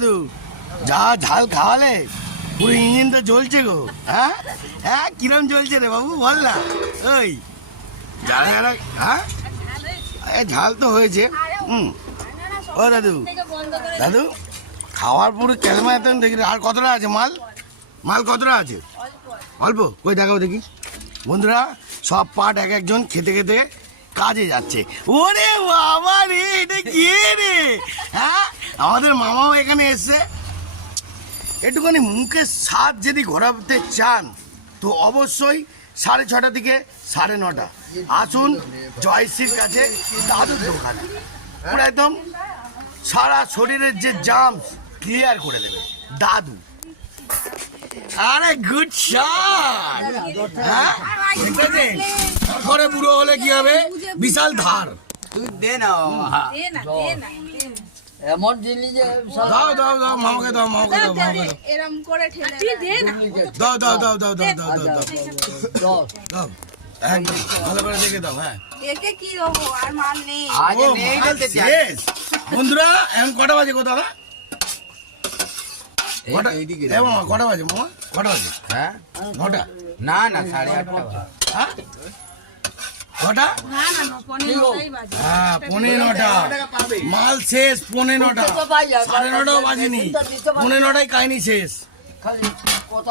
দাদু যা ঝাল খাওয়ালে পুরো ইঞ্জিনটা জ্বলছে গো। হ্যাঁ হ্যাঁ, কিরম জ্বলছে রে বাবু বল না। ওই ঝাল ঝাল, হ্যাঁ ঝাল তো হয়েছে। ও দাদু দাদু খাওয়ার পুরো ক্যালমা এত দেখি। আর কতটা আছে মাল? মাল কতটা আছে? অল্প। কই দেখাও দেখি। বন্ধুরা সব পার্ট এক একজন খেতে খেতে কাজে যাচ্ছে। ওরে বাবা রে, এটা কি রে? হ্যাঁ, আমাদের মামাও এখানে এসছে। একটুখানি মুখের স্বাদ যদি ঘোরাতে চান তো অবশ্যই 6:30 থেকে 9:30 আসুন জয়শ্রীর কাছে দাদুর দোকানে। পুরো একদম সারা শরীরের যে জাম ক্লিয়ার করে দেবে দাদু। আরে গুড শট। হ্যাঁ, করে বুড়ো হলে কি হবে? বিশাল ধার। তুই দে না এমন জিনিস দাও দাও দাও, মামাকে দাও, মামাকে দাও, মামাকে দাও। এরম করে ঠেলে তুই দে না। দাও দাও দাও দাও দাও দাও দাও দাও দাও দাও, একদম ভালো করে দেখে দাও। হ্যাঁ, একে কি দেবো আর মাল নেই। আজ ও, নেই মাল বলতে চাই শেষ। বন্ধুরা এখন কটা বাজে গো দাদা? কটা? এইদিকে এ মামা কটা বাজে? মামা কটা বাজে? হ্যাঁ 9টা। না না 8:30 হ্যাঁ কটা? না না না 15টাই বাজে। হ্যাঁ 9:15। মাল শেষ 9:15। 9:30 বাজেনি, 9:15 কাহিনী শেষ। খালি কথা